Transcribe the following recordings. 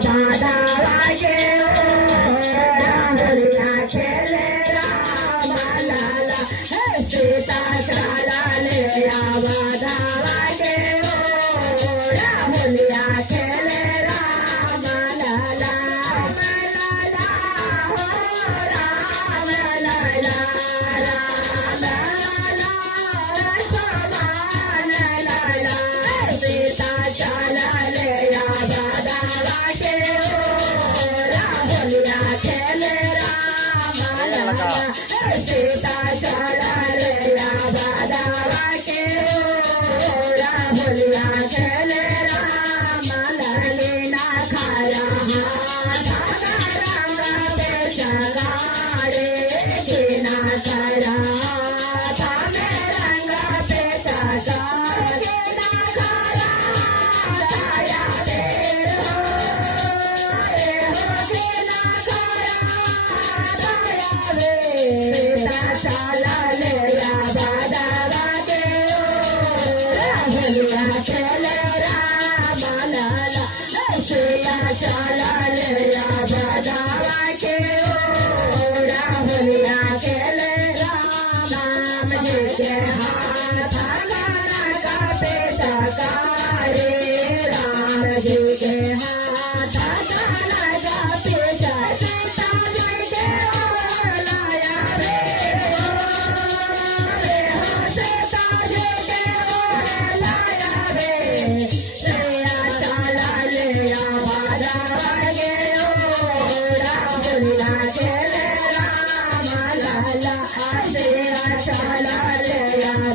बाधावा के होलिया खेले राम लाला सीता चलाले बाधावा के होलिया खेले राम लाला लाला हो राम लाला राम लाला समान लाला सीता चलाले बाधावा के होलिया खेले राम लाला सीता चलाले बाधावा के होलिया खेले राम लाले ना खाया रंग पे चगाड़े बिना खड़ा थामे रंग पे चगाड़े ना खड़ा छाया दे हो बिना खड़ा छाया दे चला ले बाधावा के होलिया खेले राम लाला सीता चला ले बाधावा के होलिया खेले राम जी के हाथ का बेटा कारे राम जी के हाथ का बेटा सीता जी के लाया रे सीता जी के लाया रे सिया चला ले बाधावा के होलिया खेले राम लाला सिया चला ले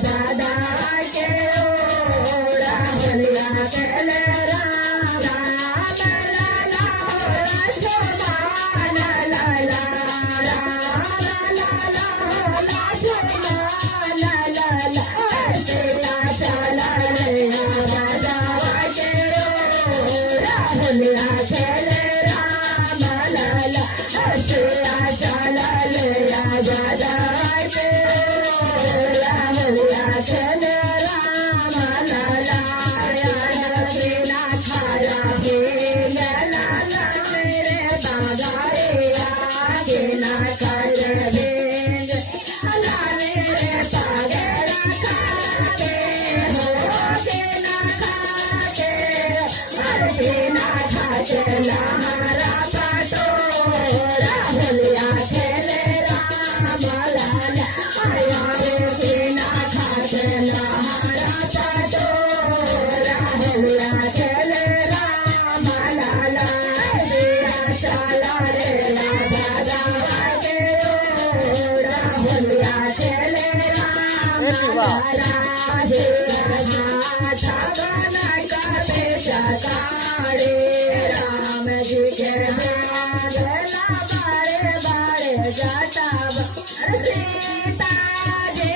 बाधावा के होलिया खेले राम लाला समान लाला राम लाला समान लाला सीता चला ले बाधावा के होलिया खेले राम लाला सीता चला ले बाधावा के होलिया खेले राम लाला बिना खाया लाला मेरे बाबा रे बिना खाए बेंग मेरे पागल खाते हो बिना खाते बिना खाते हमारा पाटोरा होलिया खेले राम लाला आया रे बिना खाते हमारा पाटोरा होलिया खेले राम लाला दिया चला रे बाधावा के होलिया खेले राम लाला काड़े राम जी के बारे बारे जाता सीता जी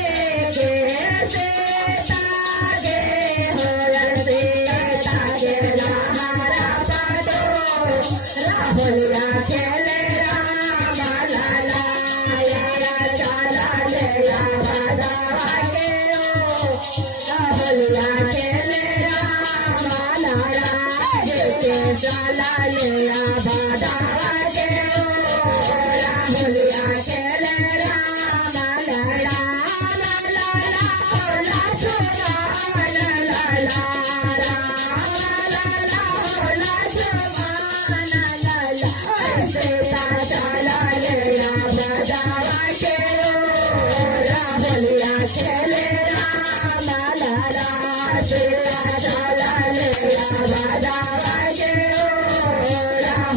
के सीता जी हो सीता के हमारा पाटो होलिया खेले राम लाला चला ले बाधावा के होलिया खेले राम लाला चला ले बाधावा के होलिया खेले राम लाला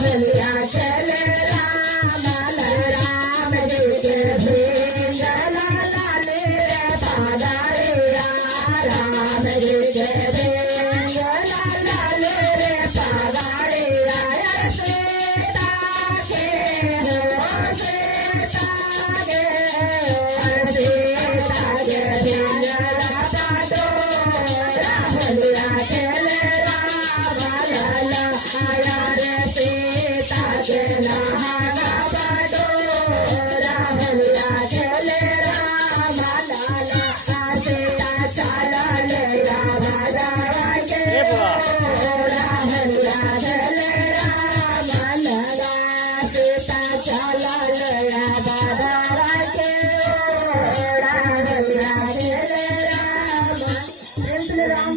होलिया कशाला लढा बाजाराचे ओढा हरला रे राम.